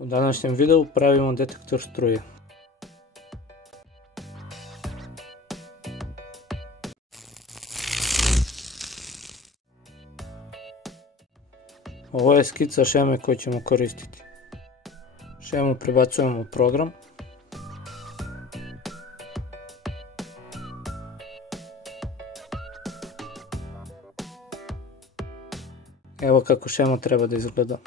U današnjem videu pravimo detektor struje. Ovo je skica šeme koju ćemo koristiti. Šemu prebacujemo u program. Evo kako šema treba da izgleda.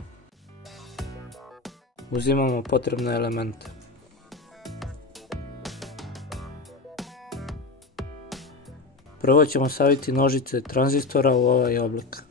Uzimamo potrebne elemente. Prvo ćemo staviti nožice tranzistora u ovaj oblik.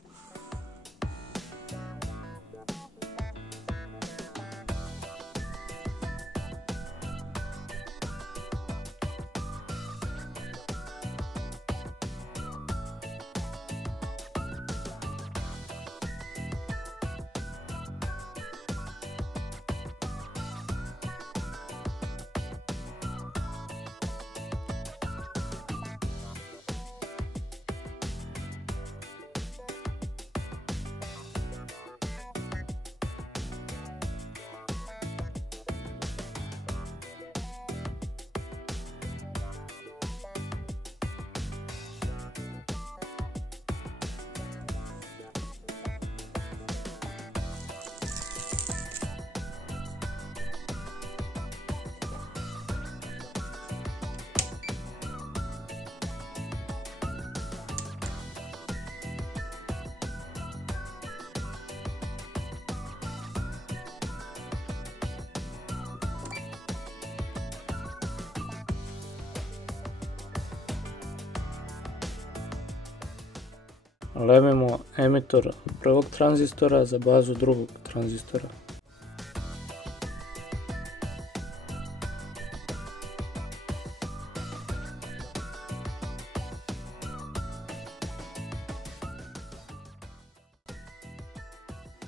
Lemimo emitor prvog tranzistora za bazu drugog tranzistora.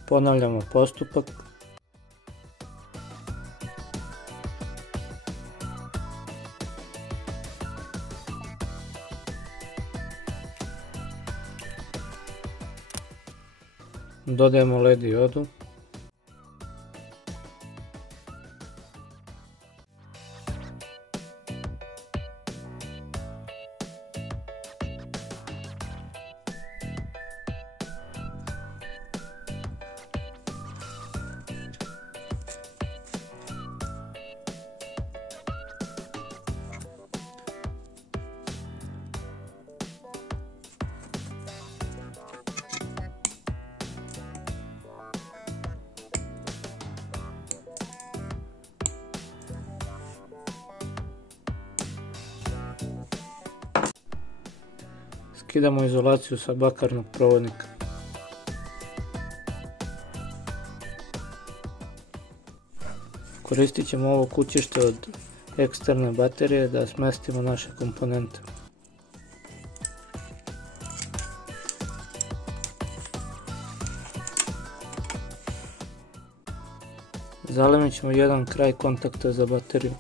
Ponavljamo postupak. Dodajemo LED diodu. Skidamo izolaciju sa bakarnog provodnika. Koristit ćemo ovo kućište od eksterne baterije da smestimo naše komponente. Zalemit ćemo jedan kraj kontakta za bateriju.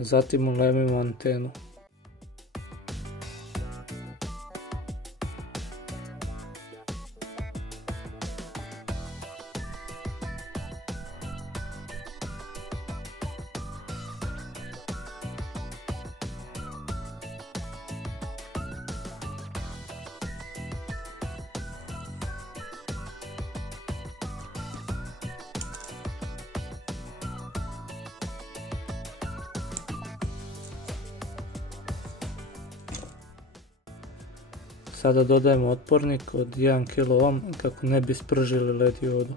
Zatim ulemimo antenu. Sada dodajemo otpornik od 1 kΩ kako ne bi spržili LED diodu.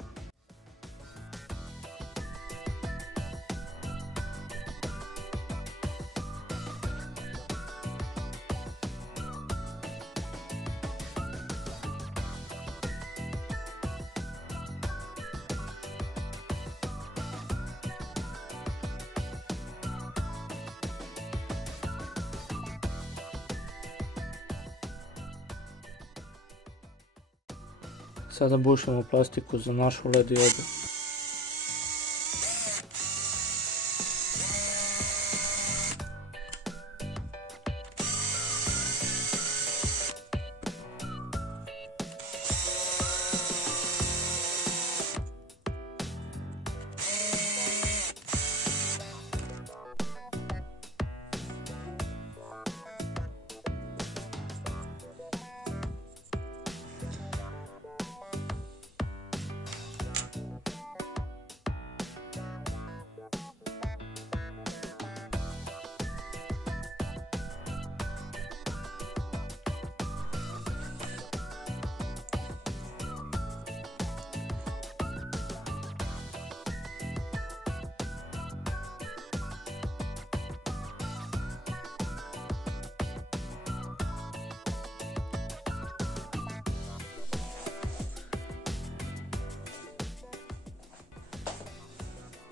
Sada bušimo plastiku za našu LED diodu.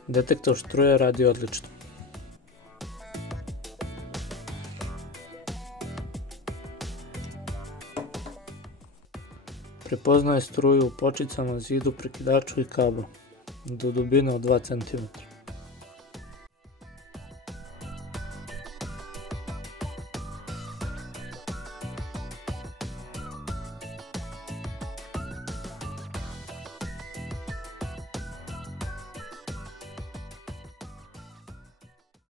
Detektor struje radi odlično. Prepoznaje struju u počicama, zidu, prekidaču i kablu do dubine od 2 cm.